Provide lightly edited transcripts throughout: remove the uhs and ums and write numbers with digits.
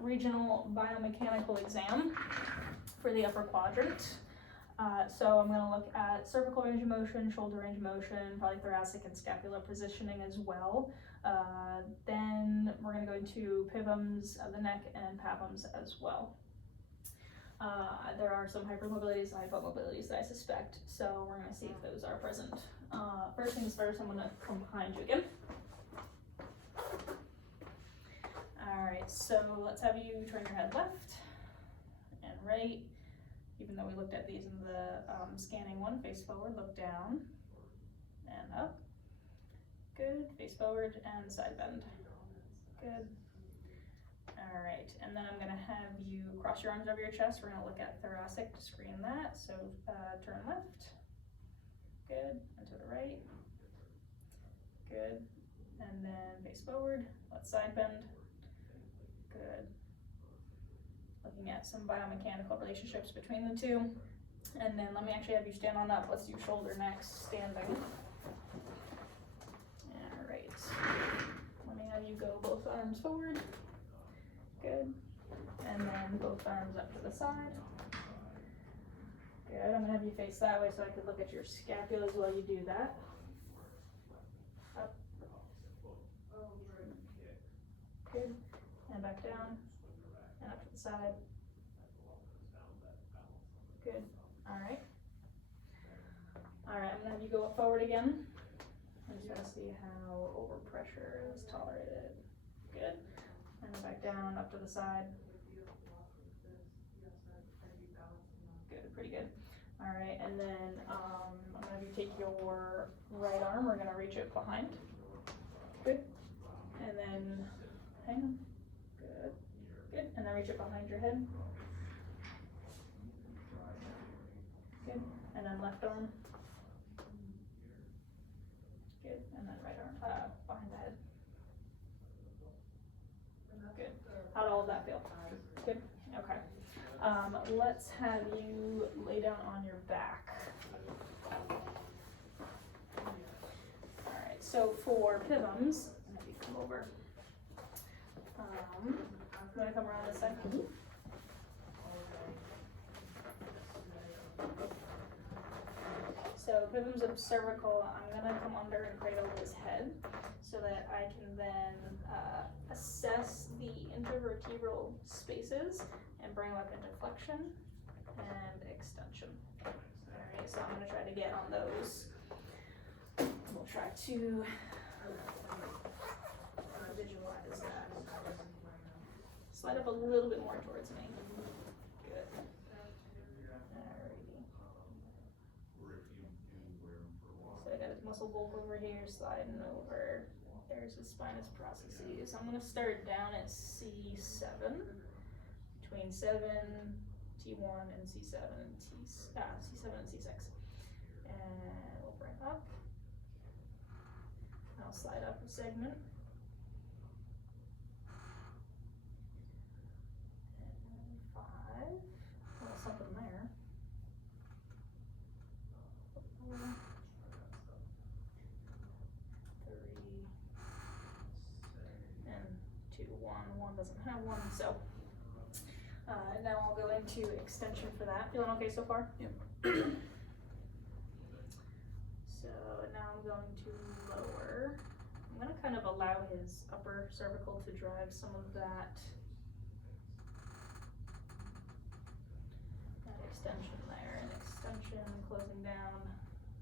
regional biomechanical exam for the upper quadrant. So I'm going to look at cervical range of motion, shoulder range of motion, probably thoracic and scapular positioning as well. Then we're going to go into pivums of the neck and pavums as well. There are some hypermobilities and hypomobilities that I suspect, so we're going to see if those are present. First things first, I'm going to come behind you again. Alright, so let's have you turn your head left and right. Even though we looked at these in the scanning one, face forward, look down and up. Good, face forward and side bend. Good. All right, and then I'm gonna have you cross your arms over your chest. We're gonna look at thoracic to screen that. So turn left. Good, and to the right. Good, and then face forward. Let's side bend. Good. Looking at some biomechanical relationships between the two. And then let me actually have you stand on up. Let's do shoulder next, standing. All right. Let me have you go both arms forward. Good. And then both arms up to the side. Good. I'm gonna have you face that way so I can look at your scapulas while you do that. Up. Good. And back down. And up to the side. Good. Alright. Alright, I'm gonna have you go forward again. I just want to see how overpressure is tolerated. Good. And then back down, up to the side. Good, pretty good. Alright, and then I'm gonna have you take your right arm, we're gonna reach it behind. Good. And then hang on. Good. Good. And then reach it behind your head. Good. And then left arm. Good. And then right arm behind the head. Good. How'd all of that feel? Good. Okay. Let's have you lay down on your back. All right. So for pivums, have you come over. You want to come around this side? So pivums of cervical, I'm going to come under and cradle his head so that I can then assess the intervertebral spaces and bring him up into flexion and extension. Alright, so I'm going to try to get on those. We'll try to visualize that. Slide up a little bit more towards me. Good. Alrighty. So I got his muscle bulk over here, sliding over. There's his spinous processes. I'm gonna start down at C7, between 7, T1, and C7 and C7 and C6. And we'll bring up. I'll slide up a segment. Something there. 3 and 2, 1. 1 doesn't have 1, so now I'll go into extension for that. Feeling okay so far? Yep. So now I'm going to lower. I'm going to kind of allow his upper cervical to drive some of that extension there, and extension, closing down.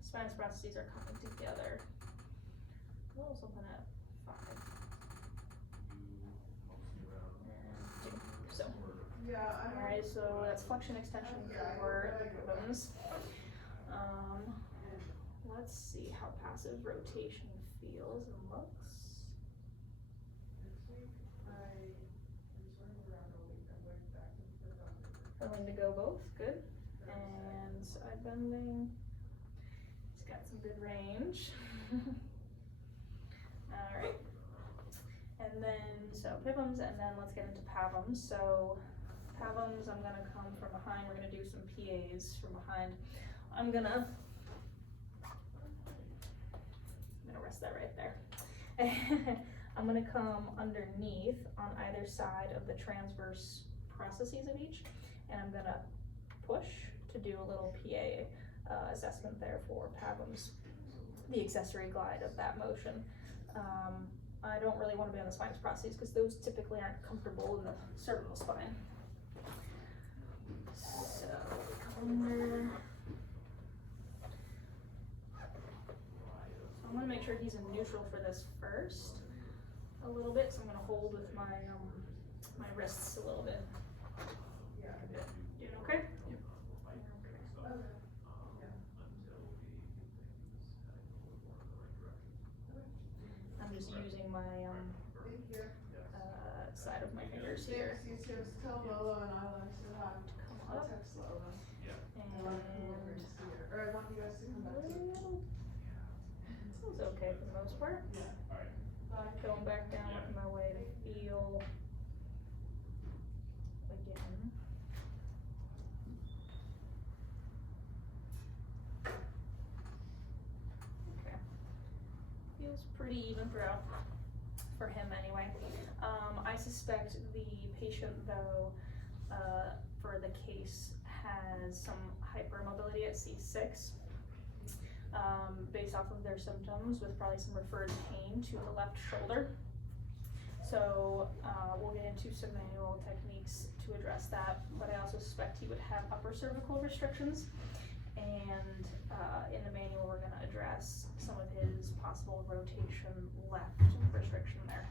Spinous processes are coming together. A little something at 5. And 2. So, alright, so that's flexion extension for pivums. Let's see how passive rotation feels and looks. Willing to go both, good. And side bending. He's got some good range. Alright. And then, so pivums, and then let's get into pavums. So pavums, I'm gonna come from behind. We're gonna do some PAs from behind. I'm gonna rest that right there. I'm gonna come underneath on either side of the transverse processes of each, and I'm gonna push to do a little PA assessment there for PAVMs, the accessory glide of that motion. I don't really want to be on the spinous processes because those typically aren't comfortable in the cervical spine. So under, I'm going to make sure he's in neutral for this first a little bit, so I'm going to hold with my my wrists a little bit. Doing okay? I'm just using my side of my fingers here. Come up. This is okay for the most part. Going back down, working my way to feel again. Okay. Feels pretty even throughout for him anyway. I suspect the patient though, for the case has some hypermobility at C6. Based off of their symptoms with probably some referred pain to the left shoulder. So we'll get into some manual techniques to address that, but I also suspect he would have upper cervical restrictions, and in the manual we're going to address some of his possible rotation left restriction there.